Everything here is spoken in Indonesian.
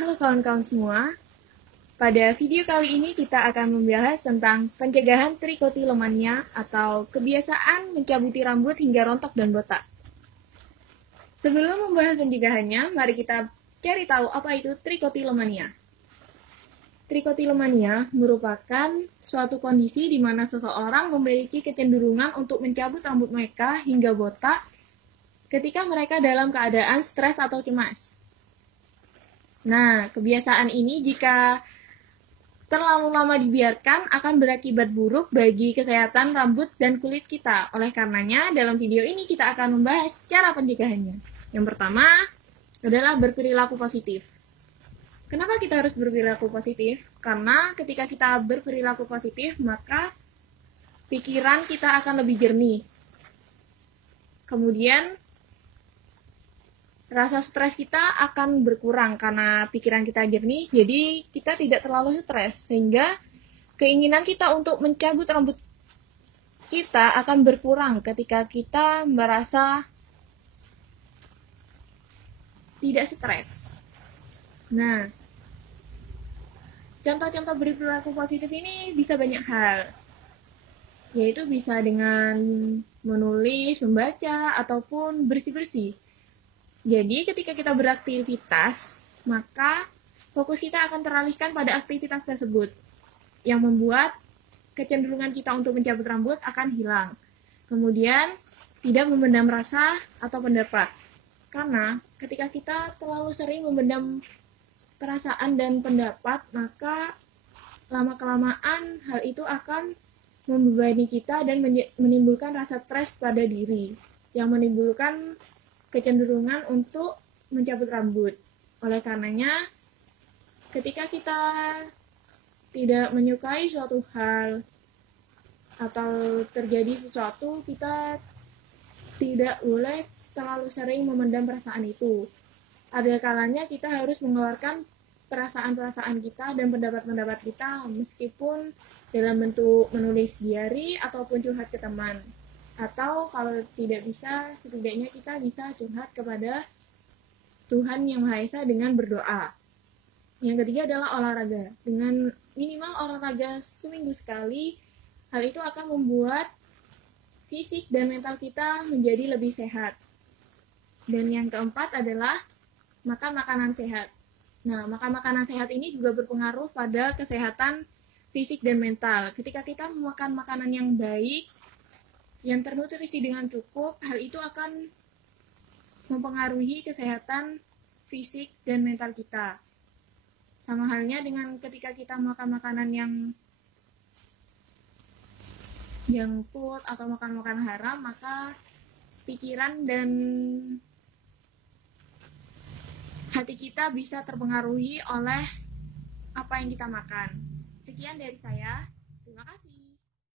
Halo kawan-kawan semua, pada video kali ini kita akan membahas tentang pencegahan trikotilomania atau kebiasaan mencabuti rambut hingga rontok dan botak. Sebelum membahas pencegahannya, mari kita cari tahu apa itu trikotilomania. Trikotilomania merupakan suatu kondisi di mana seseorang memiliki kecenderungan untuk mencabut rambut mereka hingga botak ketika mereka dalam keadaan stres atau cemas. Nah, kebiasaan ini jika terlalu lama dibiarkan akan berakibat buruk bagi kesehatan rambut dan kulit kita. Oleh karenanya, dalam video ini kita akan membahas cara pencegahannya. Yang pertama adalah berperilaku positif. Kenapa kita harus berperilaku positif? Karena ketika kita berperilaku positif, maka pikiran kita akan lebih jernih. Kemudian, rasa stres kita akan berkurang karena pikiran kita jernih, jadi kita tidak terlalu stres, sehingga keinginan kita untuk mencabut rambut kita akan berkurang ketika kita merasa tidak stres. Nah, contoh-contoh berperilaku positif ini bisa banyak hal, yaitu bisa dengan menulis, membaca, ataupun bersih-bersih. Jadi ketika kita beraktivitas, maka fokus kita akan teralihkan pada aktivitas tersebut, yang membuat kecenderungan kita untuk mencabut rambut akan hilang. Kemudian, tidak memendam rasa atau pendapat. Karena ketika kita terlalu sering memendam perasaan dan pendapat, maka lama-kelamaan hal itu akan membebani kita dan menimbulkan rasa stres pada diri, yang menimbulkan kecenderungan untuk mencabut rambut. Oleh karenanya, ketika kita tidak menyukai suatu hal atau terjadi sesuatu, kita tidak boleh terlalu sering memendam perasaan itu. Ada kalanya kita harus mengeluarkan perasaan-perasaan kita dan pendapat-pendapat kita, meskipun dalam bentuk menulis diary ataupun curhat ke teman. Atau kalau tidak bisa, setidaknya kita bisa curhat kepada Tuhan Yang Maha Esa dengan berdoa. Yang ketiga adalah olahraga. Dengan minimal olahraga seminggu sekali, hal itu akan membuat fisik dan mental kita menjadi lebih sehat. Dan yang keempat adalah makan makanan sehat. Nah, makan makanan sehat ini juga berpengaruh pada kesehatan fisik dan mental. Ketika kita memakan makanan yang baik, yang ternutrisi dengan cukup, hal itu akan mempengaruhi kesehatan fisik dan mental kita. Sama halnya dengan ketika kita makan makanan yang junk food atau makan makanan haram, maka pikiran dan hati kita bisa terpengaruhi oleh apa yang kita makan. Sekian dari saya. Terima kasih.